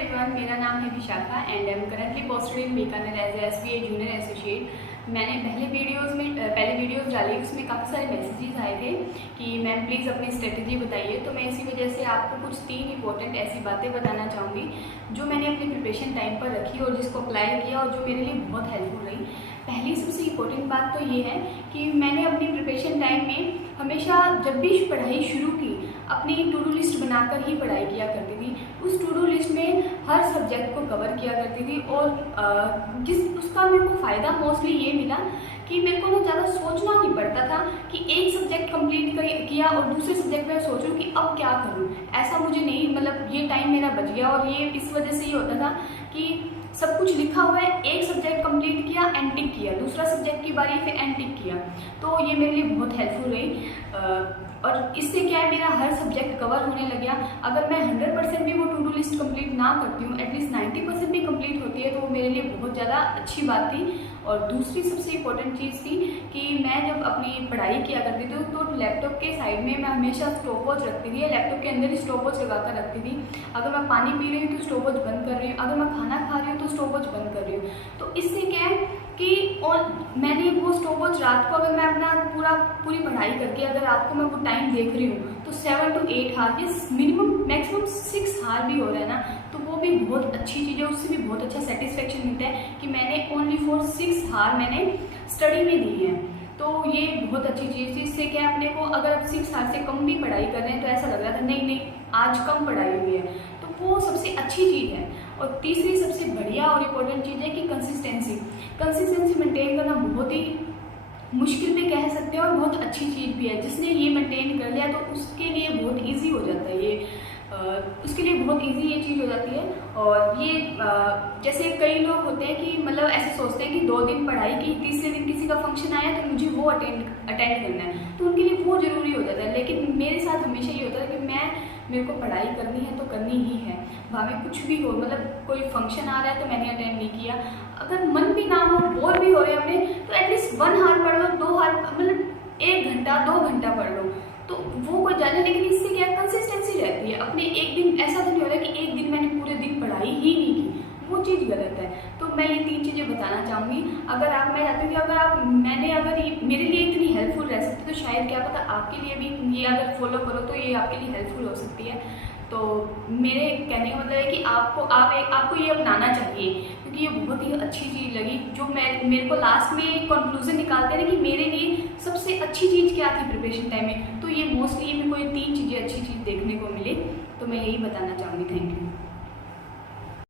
Everyone, मेरा नाम है Vishakha and I am currently posted in Bikaner as SBI junior associate. मैंने पहले वीडियोस डाली, उसमें काफ़ी सारे मैसेजेस आए थे कि मैम प्लीज़ अपनी स्ट्रेटजी बताइए। तो मैं इसी वजह से आपको कुछ 3 इंपॉर्टेंट ऐसी बातें बताना चाहूँगी जो मैंने अपने प्रिपरेशन टाइम पर रखी और जिसको अप्लाई किया और जो मेरे लिए बहुत हेल्पफुल रही। पहली सबसे इम्पोर्टेंट बात तो ये है कि मैंने अपनी प्रिपरेशन टाइम में हमेशा जब भी पढ़ाई शुरू की अपनी टू डू लिस्ट बनाकर ही पढ़ाई किया करती थी। उस टू डू लिस्ट में हर सब्जेक्ट को कवर किया करती थी और उसका मेरे को फ़ायदा मोस्टली ये मिला कि मेरे को ना ज़्यादा सोचना नहीं पड़ता था कि एक सब्जेक्ट कंप्लीट किया और दूसरे सब्जेक्ट में सोचूं कि अब क्या करूं। ऐसा मुझे नहीं, मतलब ये टाइम मेरा बच गया। और ये इस वजह से ही होता था कि सब कुछ लिखा हुआ है, एक सब्जेक्ट कंप्लीट किया एंड टिक किया, दूसरा सब्जेक्ट की बारी फिर एंड टिक किया। तो ये मेरे लिए बहुत हेल्पफुल रही और इससे क्या है, मेरा हर सब्जेक्ट कवर होने लग गया। अगर मैं 100% भी वो टू डू लिस्ट कंप्लीट ना करती हूँ, एटलीस्ट 90% भी कंप्लीट होती है, तो वो मेरे लिए बहुत ज़्यादा अच्छी बात थी। और दूसरी सबसे इम्पोर्टेंट चीज़ थी कि मैं जब अपनी पढ़ाई किया करती थी तो लैपटॉप के साइड में मैं हमेशा स्टॉप वॉच रखती थी, लैपटॉप के अंदर ही स्टॉप वॉच लगा कर रखती थी। अगर मैं पानी पी रही हूँ तो स्टॉप वॉच बंद कर रही हूँ, अगर मैं खाना खा रही हूँ तो स्टॉप वॉच बंद कर रही हूँ। तो इससे क्या है कि और मैंने वो स्टॉप वॉच रात को, अगर मैं अपना पूरी पढ़ाई करके अगर रात को मैं वो टाइम देख रही हूँ तो 7 to 8 आवर, ये मिनिमम मैक्सिमम 6 आवर भी हो रहा है ना, तो वो भी बहुत अच्छी चीज़ है। उससे भी बहुत अच्छा सेटिस्फेक्शन मिलता है कि मैंने ओनली फॉर 6 आवर मैंने स्टडी में दी है। तो ये बहुत अच्छी चीज़ थी। इससे क्या अपने को अगर आप 6 आवर से कम भी पढ़ाई कर रहे हैं तो ऐसा लग रहा था नहीं आज कम पढ़ाई हुई है, तो वो सबसे अच्छी चीज़ है। और तीसरी सबसे बढ़िया और इम्पोर्टेंट चीज़ है कि कंसिस्टेंसी मेंटेन करना बहुत ही मुश्किल भी कह सकते हैं और बहुत अच्छी चीज़ भी है। जिसने ये मेंटेन कर लिया तो उसके लिए बहुत इजी हो जाता है, ये उसके लिए बहुत इजी ये चीज़ हो जाती है। और ये जैसे कई लोग होते हैं कि मतलब ऐसे सोचते हैं कि 2 दिन पढ़ाई की, तीसरे दिन किसी का फंक्शन आया तो मुझे वो अटेंड करना है, तो उनके लिए वो ज़रूरी हो जाता है। लेकिन मेरे साथ हमेशा ये होता है कि मेरे को पढ़ाई करनी है तो करनी ही है, भावे कुछ भी हो। मतलब कोई फंक्शन आ रहा है तो मैंने अटेंड नहीं किया, अगर मन भी ना हो, बोर भी हो रहे हैं अपने, तो एटलीस्ट 1 आवर पढ़ लो, 2 आवर, मतलब 1 घंटा 2 घंटा पढ़ लो, तो वो कोई ज़्यादा। लेकिन इससे क्या कंसिस्टेंसी रहती है। अपने एक दिन ऐसा तो नहीं हो रहा कि एक दिन मैंने पूरे दिन पढ़ाई ही नहीं की, वो चीज़ गलत है। तो मैं ये 3 चीज़ें बताना चाहूँगी। मैं चाहती हूँ कि अगर ये मेरे लिए इतनी हेल्पफुल रह सकती, तो शायद क्या पता आपके लिए भी ये अगर फॉलो करो तो ये आपके लिए हेल्पफुल हो सकती है। तो मेरे कहने का मतलब है कि आपको ये अपनाना चाहिए, क्योंकि ये बहुत ही अच्छी चीज़ लगी। जो मेरे को लास्ट में कंक्लूजन निकालते हैं कि मेरे लिए सबसे अच्छी चीज़ क्या थी प्रिपरेशन टाइम में, तो ये मोस्टली मेरे को ये 3 चीज़ें अच्छी चीज़ देखने को मिली। तो मैं यही बताना चाहूँगी। Thank you.